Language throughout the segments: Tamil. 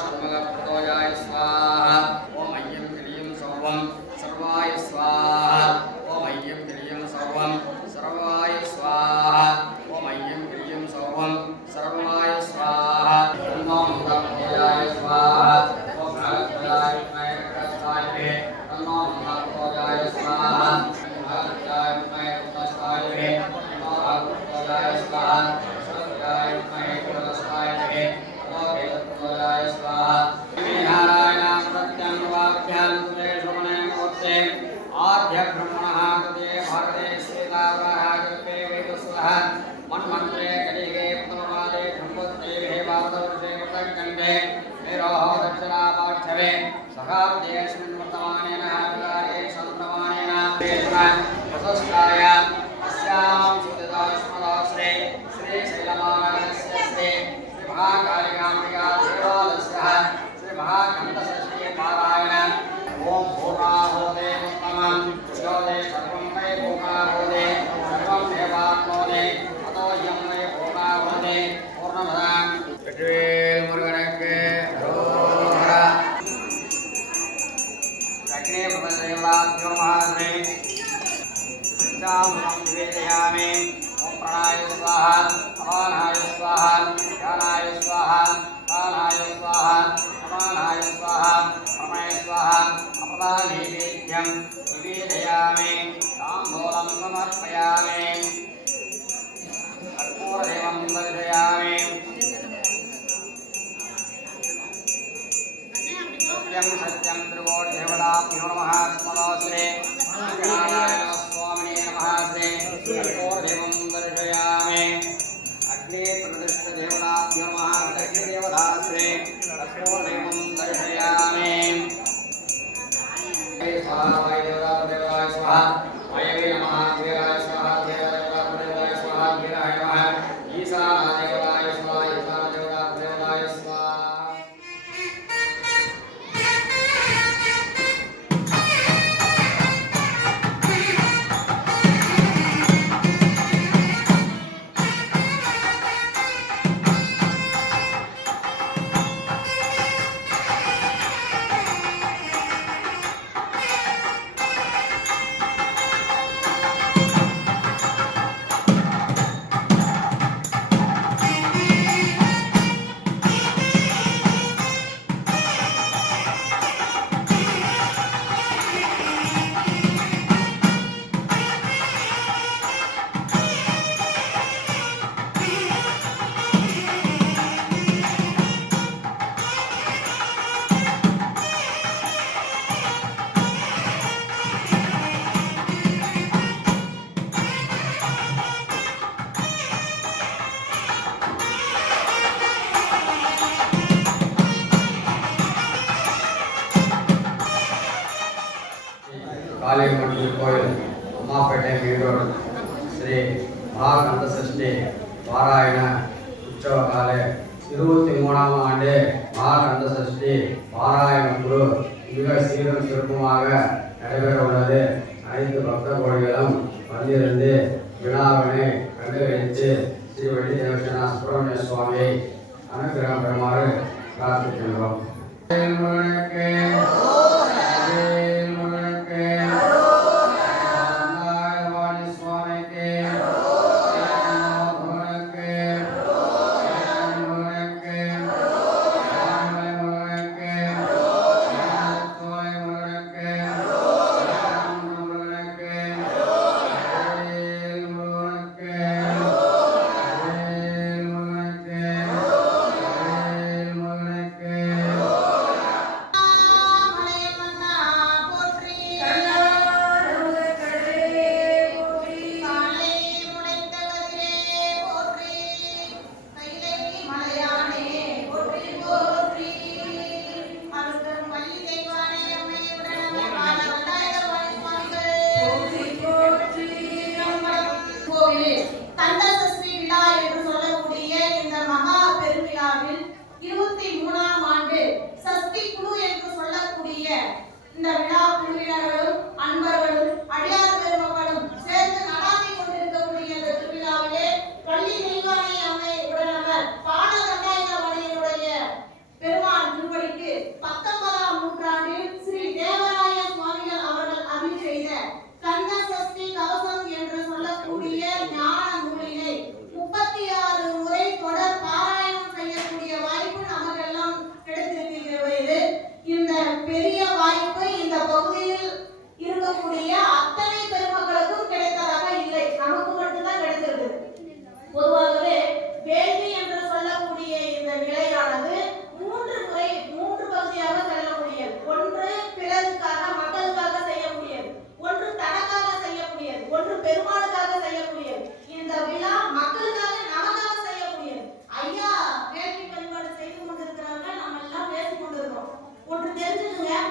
षण्मुखप्रदोषाय स्वाहा ओम ऐयं क्लीं सर्वं सर्वाय स्वाहा ओम ऐयं क्लीं सर्वं सर्वाय स्वाहा ओम ऐयं क्लीं सर्वं सर्वाय स्वाहा नमो मुखप्रदोषाय स्वाहा ओम भगवताय मयकस्ताये नमो मुखप्रदोषाय स्वाहा भगवताय मयकस्ताये नमो भगवताय स्वाहा सत्याय मयकस्ताये नमो भगवताय स्वाहा नारायणं प्रत्यं वाक्यं सुरेशमने मूर्ते आद्य ब्रह्मणः कृते भारते श्रीदावः कृते वेदस्वः मन्मन्त्रे कलिगे प्रथमवादे ब्रह्मोत्तरे भारतवर्षे उत्तरखण्डे मेरोः दक्षिणापार्श्वे सहाब्देऽस्मिन् वर्तमानेन प्रकारे सप्रमाणेन वसुष्ठाय अस्यां सुदितास्मदाश्रे श्रीशैलमानस्य श्री महाकालिकाम्बिका देवालयस्य श्रीमहाकण्ठषष्ठी पारायण ओम पूर्णाहुते उत्तमं योदे सर्वं मे पूर्णाहुते सर्वं देवात्मोदे अतो यं मे पूर्णाहुते पूर्णमदां வெற்றிவேல் முருகனுக்கு அரோகரா அக்னே பிரதேவாभ्यो महाश्रे चामुखं निवेदयामि ओम प्राणाय स्वाहा अपानाय स्वाहा ध्यानाय स्वाहा प्राणाय स्वाहा समानाय स्वाहा प्रमय स्वाहा अपराधीवेद्यं निवेदयामि ताम्बूलं समर्पयामि कर्पूरदेवं दर्शयामि सत्यं सत्यं त्रिकोटिदेवताभ्यो नमः स्मरोश्रे नारायण स्वामिने नमः श्री कर्पूरदेवं दर्शयामि अग्ने प्रतिष्ठदेवताभ्यो नमः दक्षदेवताश्रे कर्पूरदेवं दर्शयामि स्वाहा वायुदेवताय स्वाहा वायवे नमः देवाय स्वाहा देवदेवताय स्वाहा वीराय नमः ईशानादेवताय स्वाहा ईशानदेवताय स्वाहा காளியம்மன் கோயில் அம்மாப்பேட்டை மீரோடு ஸ்ரீ மகாகண்டசஷ்டி பாராயண உற்சவ கால 23ஆம் ஆண்டு மகாகண்டசஷ்டி பாராயண குழு மிக சீரும் சிறப்புமாக நடைபெற உள்ளது. அனைத்து பக்த கோடிகளும் வந்திருந்து விழாவினை கண்டுகளித்து ஸ்ரீ வெள்ளி தேவசேனா சுப்பிரமணிய சுவாமியை அனுகிரகம் பெறுமாறு பிரார்த்திக்கின்றோம். இந்த விழா குழுவினர்களும் அன்பர்களும் அடியார் பெருமக்களும் சேர்ந்து நடாத்தி கொண்டிருக்கக்கூடிய இந்த திருவிழாவிலே பள்ளி தெய்வானை அம்மை உடனவர் பாட கட்டாய மணியினுடைய பெருமான்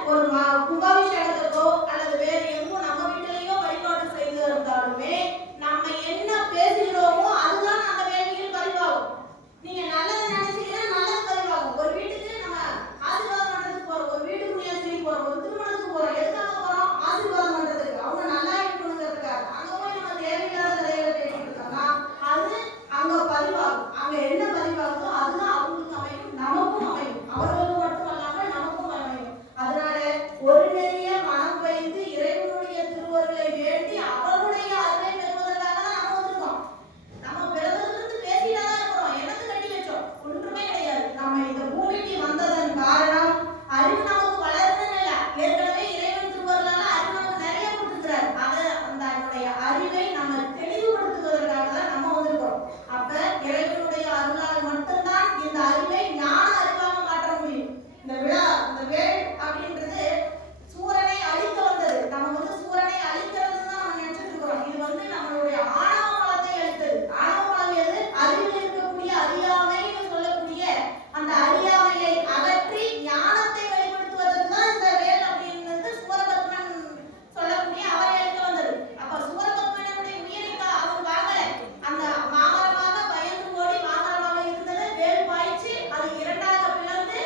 கும்பாபிஷேகத்துக்கோ அல்லது வேற எங்கோ நம்ம வீட்டிலேயோ வழிபாடு செய்து இருந்தாலுமே நம்ம என்ன பேசுகிறோமோ அதுதான் அந்த வேலையில் பதிவாகும். நீங்க நல்லது நினைச்சீங்கன்னா நல்லது பதிவாகும். ஒரு வீட்டுக்கு நம்ம ஆசீர்வாதம் பண்றதுக்கு போறோம், ஒரு வீட்டுக்கு முன்னாடி போறோம், ஒரு திருமணத்துக்கு போறோம், எதுக்காக போறோம்? ஆசீர்வாதம் பண்றதுக்கு, அவங்க நல்லா இருக்கணுங்கிறதுக்காக. அங்க போய் நம்ம தேவையில்லாத கதைகளை பேசிட்டு இருக்கோம்னா அது அங்க பதிவாகும். அங்க என்ன பதிவாகுதோ அதுதான் அவங்களுக்கு அமையும், நமக்கும் அமையும், அவர்களுக்கு மட்டும் அல்லாமல் நமக்கும் அமையும். அதனால ஒரு நிறைய மனம் வைத்து இறைவனுடைய திருவருளை வேண்டி அவருடைய அருளை பெறுவதற்காக தான் நம்ம வந்திருக்கோம். நம்ம பிறந்ததிலிருந்து பேசிட்டு தான் இருக்கிறோம். என்னது கட்டி வச்சோம்? ஒன்றுமே கிடையாது. நம்ம இந்த பூமிக்கு வந்ததன் காரணம் அறிவு நமக்கு வளருதுன்னு இல்லை, ஏற்கனவே இறைவன் திருவருளால அறிவு நமக்கு நிறைய கொடுத்துருக்கிறார். அதனுடைய அறிவை நம்ம தெளிவுபடுத்துவதற்காக தான் நம்ம வந்திருக்கோம். அப்ப இறைவனுடைய அருளால் மட்டும்தான் இந்த அறிவை ஞான அறிவாக மாற்ற முடியும். இந்த வேள் அப்படின்றது சூரனை அழிக்க வந்தது. நம்ம சூரனை அழிக்கிறதுன்னு தான் நம்ம நினைச்சிட்டு இருக்கிறோம். இது நம்மளுடைய ஆணவ மலத்தை அழித்தது. ஆணவ மலம் எது? அறிவில் இருக்கக்கூடிய அறியாமைன்னு சொல்லக்கூடிய அந்த அறியாமையை அகற்றி ஞானத்தை வெளிப்படுத்துவதற்கு தான் இந்த வேல் அப்படின்றது சூரபத்மன் சொல்லக்கூடிய அவரை அழிக்க வந்தது. அப்ப சூரபத்மனுடைய உயிரை அவர் வாங்கல. அந்த மாமரமாக பயந்து ஓடி மாமரமாக இருந்தது வேல் பாய்ச்சி அது இரண்டாக பிளந்து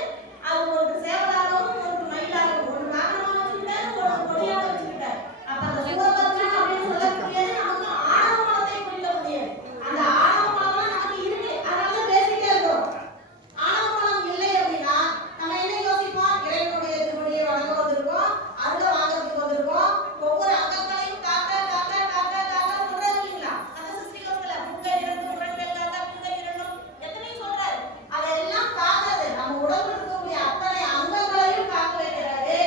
அது ஒரு சேவலாகவும் ஒரு மயிலாகவும் ஒரு வாகனமாக வச்சுக்கிட்டாரு, ஒரு கொடியாக வச்சுக்கிட்டாரு. அப்ப அந்த சூரபத்மன் அப்படின்னு சொல்லக்கூடியது நமக்கு ஆணவ மலத்தை குறிக்கக்கூடியது. அந்த ஆணவ மலம் நமக்கு இருக்கு, அதனால பேசிட்டே இருக்கோம். ஆணவ மலம் இல்லை அப்படின்னா நம்ம என்ன யோசிப்போம்? இறைவனுடைய திருவடியை வணங்க வந்திருக்கோம், அருளை வாங்கறதுக்கு வந்திருக்கோம். ஒவ்வொரு அங்கங்களையும் காக்க காக்க காக்க காக்க சொல்றாரு இல்லைங்களா? அந்த சிஸ்டிகோஸ்ல முங்க இரண்டும் உடல்கள் காக்க பிங்க இரண்டும் எத்தனை சொல்றாரு? அதெல்லாம் காக்கிறது நம்ம உடம்புல இருக்கக்கூடிய அத்தனை அங்கங்களையும் காக்க வைக்கிறாரு.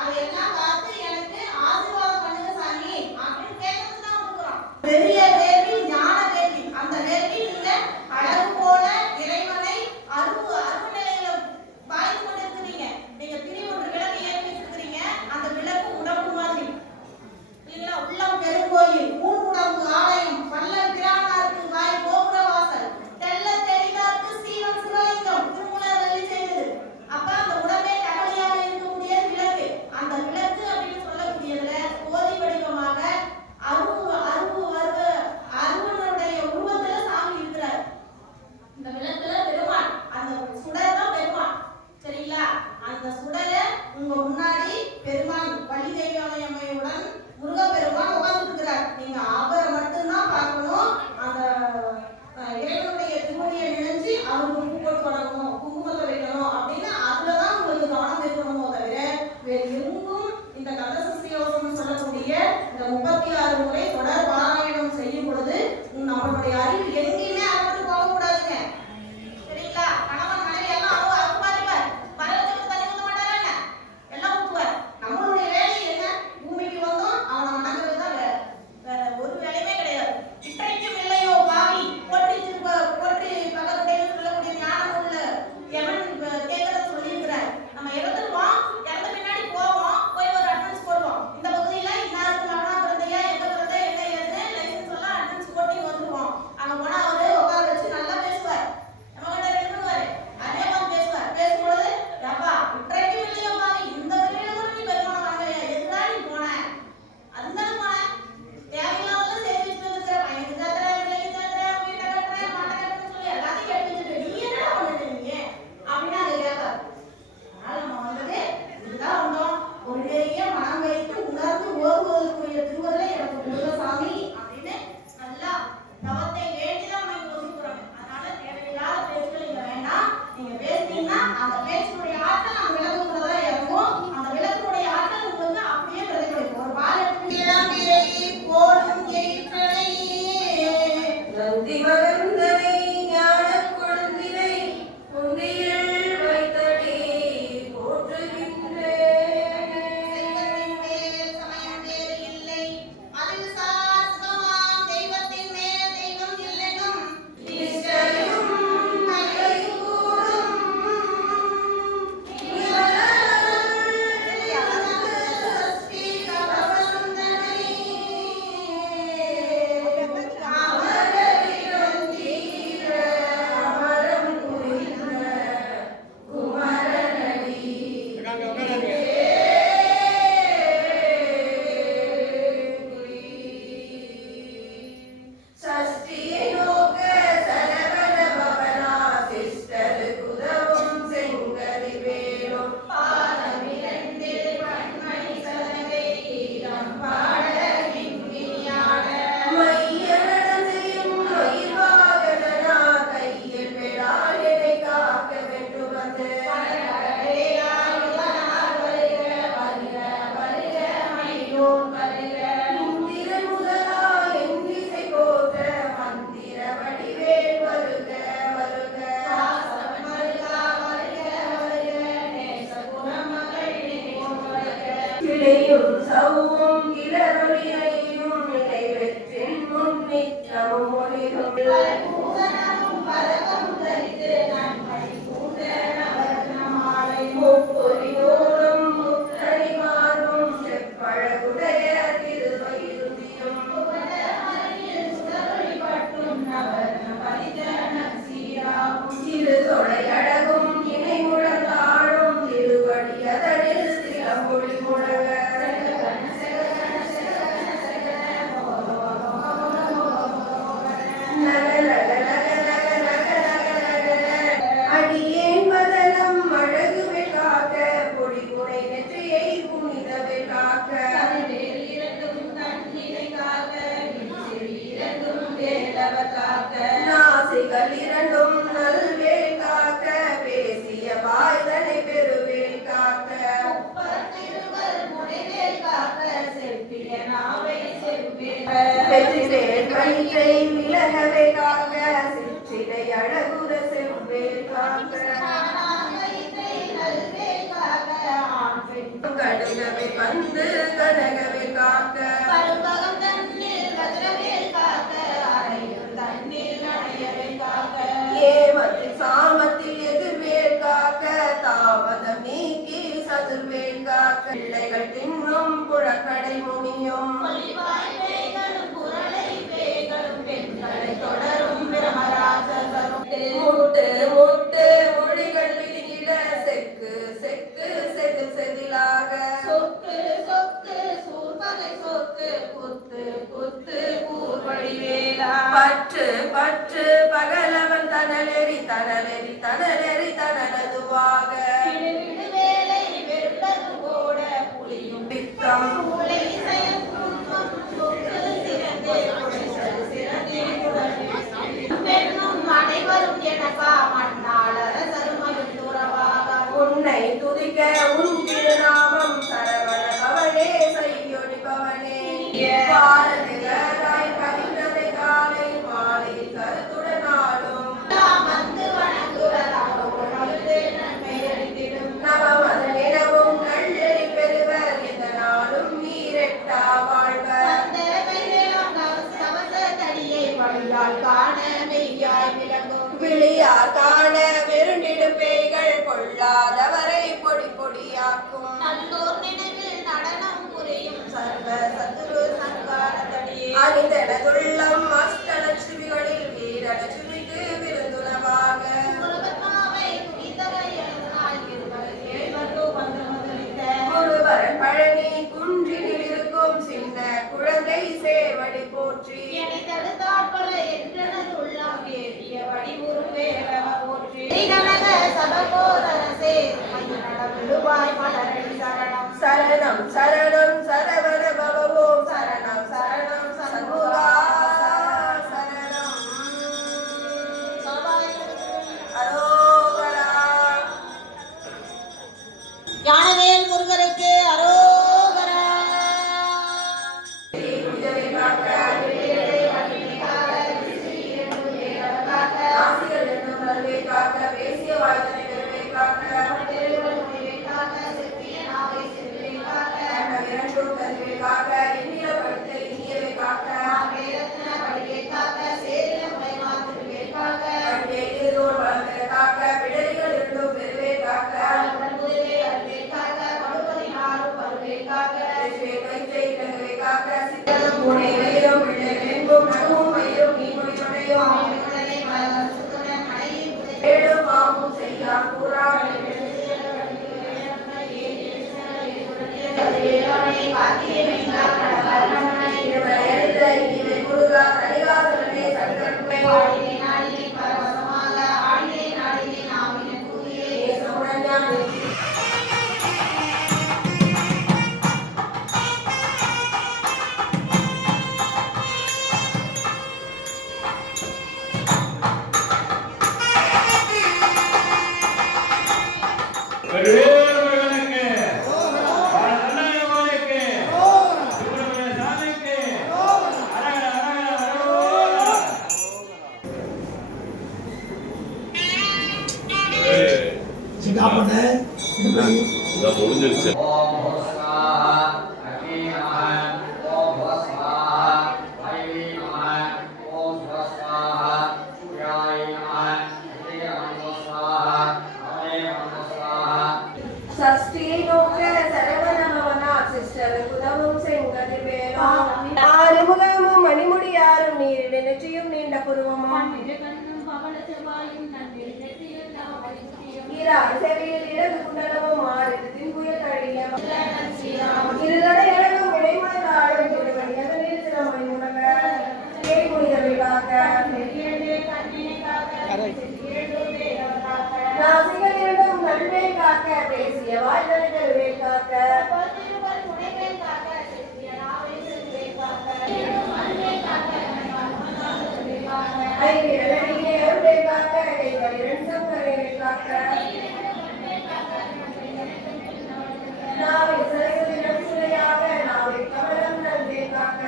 அதெல்லாம் காத்து எனக்கு ஆசீர்வாதம் பண்ணுங்க சாமி அப்படின்னு கேட்கறது தான் இருக்கிறோம். பெரிய வேள்வி ஞான வேள்வி. அந்த வேள்வி நீங்க அழகு போல இறைவனை அருவு நிலையில பாய்ந்து கொண்டிருக்கிறீங்க. நீங்க ஒரு விளக்கு ஏற்றி வச்சிருக்கிறீங்க. அந்த விளக்கு உடம்பு மாதிரி இல்லைங்களா? உள்ளம் பெருங்கோயில், ஊன்முடம்பு ஆலயம், பல்லல் பிரானாருக்கு வாய் கோபுர வாசல், தெள்ள தெளிதார்க்கு சீவன் சிவலிங்கம், திருமூலர் வெள்ளி செய்தது. அப்ப அந்த உடம்பே கவலையாக இருக்கக்கூடிய விளக்கு. அந்த விளக்கு அப்படின்னு சொல்லக்கூடியதுல கோதி வடிவமாக அருவனுடைய உருவத்துல சாமி இருக்கிறார். இந்த விளக்குல பெருமாள், அந்த சுடர் தான் பெருமாள். சரிங்களா? அந்த சுடரை உங்க முன்னாடி பெருமாள் வள்ளி தேவி அம்மையுடன் முருகப்பெருமான் உட்கார்ந்து இருக்கிறார். நீங்க அவரை மட்டும்தான் பார்க்கணும். அந்த இறைவனுடைய திருவடியை நினைச்சு அவருக்கு பூ போட்டு வணங்கணும், குங்குமத்தை வைக்கணும் அப்படின்னு அதுலதான் உங்களுக்கு கவனம் இருக்கணுமோ தவிர வேறு எங்கும் இந்த கந்தசஷ்டி கவசம்னு சொல்லக்கூடிய இந்த 36 முறை தொடர் பாராயணம் செய்யும் பொழுது நம்மளுடைய அறிவு எங்கேயுமே அகற்று போகக்கூடாதுங்க. சரிங்களா? கணவன் மனைவி எல்லாம் அவங்க பாருப்பார், மரத்துக்கு தண்ணி ஊத்த மாட்டாரா? எல்லாம் ஊத்துவார். நம்மளுடைய வேலை என்ன? பூமிக்கு வந்தோம், அவனை வணங்குறது தான் வேலை. வேற ஒரு வேலையுமே கிடையாது. இன்றைக்கும் இல்லையோ பாவி போற்றி பகருடையன்னு சொல்லக்கூடிய ஞானம் உள்ள எவன் கேட்கறத சொல்லியிருக்கிறார். நம்ம இறந்துருவோம், இறந்த பின்னாடி போவோம், போய் ஒரு அட்ரன்ஸ் போடுவோம். இந்த பகுதியில இன்னாருக்கு மகனா பிறந்தையா, எங்க பிறந்த, என்ன ஏதுன்னு லைசன்ஸ் எல்லாம் அட்ரன்ஸ் போட்டு வந்துருவோம். அங்க போனா அவரு உட்கார வச்சு நல்லா பேசுவார். நம்ம கிட்ட ரெண்டு பண்ணுவாரு, அதிகமாக பேசுவார். பேசும்பொழுது அப்பா இன்றைக்கும் இல்லையோ பாவி, இந்த பிரிவில கூட நீ பெருமான வாங்கலையா, எதுனா நீ போன அதுதானே போன, தேவையில்லாதெல்லாம் சேர்த்து வச்சுட்டு வந்துருக்கிற, பையனுக்கு சேர்த்துற, பிள்ளைக்கு சேர்த்துற, வீட்டை கட்டுற, மாட்டை கட்டுறன்னு சொல்லி எல்லாத்தையும் கட்டி வச்சுட்டு நீ என்னடா பண்ணிட்டு நீங்க அப்படின்னு அதை கேட்காது. அதனால நம்ம வந்தது இதுதான் வந்தோம். ஒரு பெரிய மனம் வைத்து உணர்ந்து ஓதுவதற்குரிய திருவருளை எனக்கு கொடுங்க சாமி அப்படின்னு நல்லா தவத்தை வேண்டிதான் நம்ம இங்க ஒதுக்குறோம். அதனால தேவையில்லாத பேச்சுகள் இங்க வேண்டாம். நீங்க பேசுனீங்கன்னா அந்த பேச்சினுடைய ஆற்றல் அந்த விளக்குக்குள்ளதான் இறங்கும். அந்த விளக்குடைய ஆற்றல் உங்களுக்கு அப்படியே பிரதிபலிக்கும். ஒரு பால் எடுத்து போடும் எயிற்றனை நந்தி மகந்தனை ஞான கொழுந்தினை பொன்னியில் வைத்தடி போற்றுகின்றேன். தெய்வத்தின் மேல் சமயம் வேறு இல்லை, அதில் சார் சுகமாம் தெய்வத்தின் மேல் தெய்வம் இல்லைனும் நிஷ்டையும் நகையும் கூடும். சஷ்டி கவசந்தனை அமரவிடம் தீர அமரம் புரிந்த குமரனடி. 刚刚看到没？ குமரனடி. 刚刚看到没？ குமரனடி. 刚刚看到没？ குமரனடி. குமரனடி. இலையும் சவ்வும் இளரொலியையும் நிறைவேற்றின் முன்னிற்றமும் ஒளிரும் முப்பொறியோடும் முத்தணிமாரும் செப்பழகுடைய திருவயிறுதியும் சிறு தொடையழகும் இணை முழந்தாடும் திருவடியதழில் சிலமொழி முழக அடியேன் பதனம் அழகுவே காக்க பொடிமுறை நெற்றியை புனிதவே காக்க நாசிகள் இரண்டும் நல்வேல் காக்க பேசிய வாய்தனை பெருவேல் காக்க வெற்றிவேல் வயிற்றை விலகவே காக்க சிற்றிடை அழகுற செவ்வேல் காக்க கடுகவே வந்து கனகவே காக்க ஏமத்தில் சாமத்தில் எதிர்வேல் காக்க தாமதம் நீக்கி சதுர்வேல் காக்க பிள்ளைகள் தின்னும் புழக்கடை முனியும் முட்டு முட்டு மொழிகள் விதியிட செக்கு செக்கு செது செதிலாக சொக்கு சொக்கு சூர்பகை சொக்கு குத்து குத்து கூர்வழிவேலா பற்று பற்று பகலவன் தனலெறி தனலெறி தனலெறி தனலதுவாக பித்தம் உன்னை துதிக்க உன் திருநாமம் சரவண பவனே செய்யொடி பவனே பாரதிகராய் கவிந்ததை காலை மாலை கருத்துடனாலும் நவமதனிடமும் நன்றி பெறுவர் எந்த நாளும் நீரெட்டா வாழ்வர் விழியார் காண வெருண்டிடும் பேய்கள் கொள்ளாதவரை பொடி பொடியாக்கும் நல்லோர் நினைவில் நடனம் புரியும் சர்வ சத்துரு சங்காரத்தடியே அணிந்தனதுள்ளம் அஷ்டலட்சுமிகளில் வீரலட்சுமிக்கு விருந்துணவாக ஒருவரன் பழனி குன்றினில் இருக்கும் சின்ன குழந்தை சேவடி போற்றி சரணம் சரணம் சரவண பவவோம் சரணம் சரணம் சண்முகா சரணம் அரோகரா ஞானவேல் முருகருக்கு அரோகரா. ஓம் நோக்க சரவணபவனா சிஸ்டருக்கு உதவும் செங்கதிர் வேணும் ஆறுமுகமும் மணிமுடியாரும் நீரிட நெற்றியும் நீண்ட புருவமும் செவியில் இடது குண்டலமும் ஆறுத்தின் புயல் கடியம் இருதடை அழகும் இடைமலாடும் திருவடியில் சில மணி முழங்க கேட்குதவிழாக நாசிகள் இரண்டும் நல்வே காக்க பேசிய வாய்தலை கருவே காக்க ஐவிரலடியே அருளே காக்க கைகள் இரண்டும் கருவே காக்க நாவை சிலைகளிடம் சிலையாக நாவை கமலம் நல்வே காக்க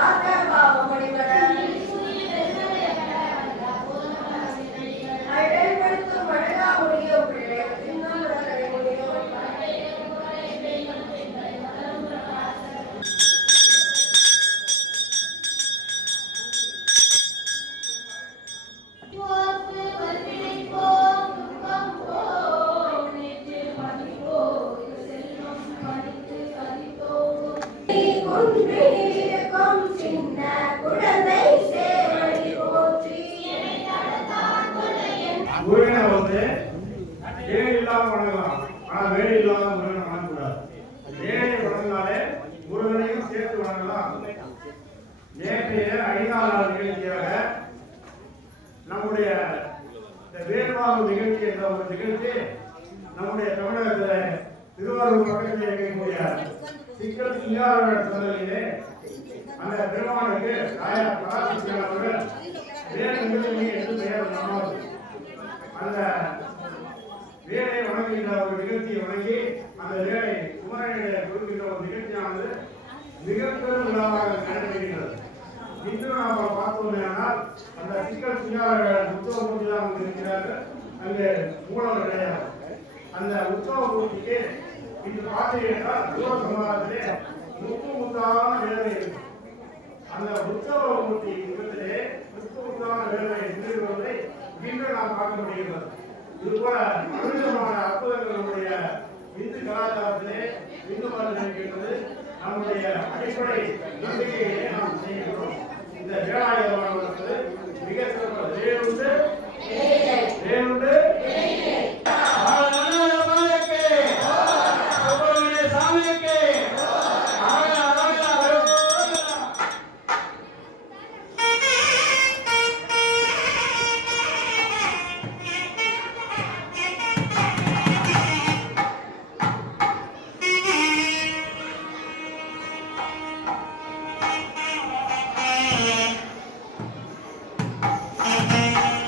காக்க பாவமணிவர அழைப்படுத்தும் மழகா முடியும் பிள்ளையத்தின் உலகை முடியும் சின்ன குழந்தை சேவடி போற்றி முருகனை வந்து ஏழை இல்லாம வணங்கலாம். ஆனா வேலை இல்லாத முருகனை வணங்கக்கூடாது. ஏழை வணங்கினாலே முருகனையும் சேர்த்து வணங்கலாம். நேற்றைய 5ஆம் நாள் நிகழ்ச்சியாக நம்முடைய வேறுபாடு நிகழ்ச்சி என்ற ஒரு நிகழ்ச்சி நம்முடைய தமிழகத்தில் திருவாரூர் பக்கத்தில் இருக்கக்கூடிய சிக்கல் சிங்கார சந்ததியிலே அந்த பெருமானுக்கு தாயார் பராசக்தி அவர்கள் வேறு நிகழ்ச்சி என்று பெயர் நாமது அந்த வேலை வணங்குகின்ற ஒரு நிகழ்ச்சியை வணங்கி அந்த வேலை குமரனுடைய கொடுக்கின்ற ஒரு நிகழ்ச்சியானது மிகப்பெரும் விழாவாக நடைபெறுகிறது. இன்று நாம் பார்த்தோமேனால் அந்த சிக்கல் சிங்கார உற்சவ பூஜை தான் இருக்கிறார்கள். அங்கே மூலவர் கிடையாது. அந்த உற்சவ பூஜைக்கு இன்று பார்த்தீர்கள் தூர சமாதத்திலே முத்தான வேலை இருக்கு. அந்த உற்சவ மூர்த்தி யுகத்திலே முத்தான வேலையை நிறுவுவதை இன்று நாம் பார்க்க முடிகிறது. இது போல பலவிதமான அற்புதங்கள் நம்முடைய இந்து கலாச்சாரத்திலே இந்து மதம் இருக்கின்றது. நம்முடைய அடிப்படை நம்பிக்கையை நாம் செய்கிறோம். இந்த வேளாயுதம் மிக சிறப்பு வேறுண்டு Thank you.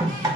ஆ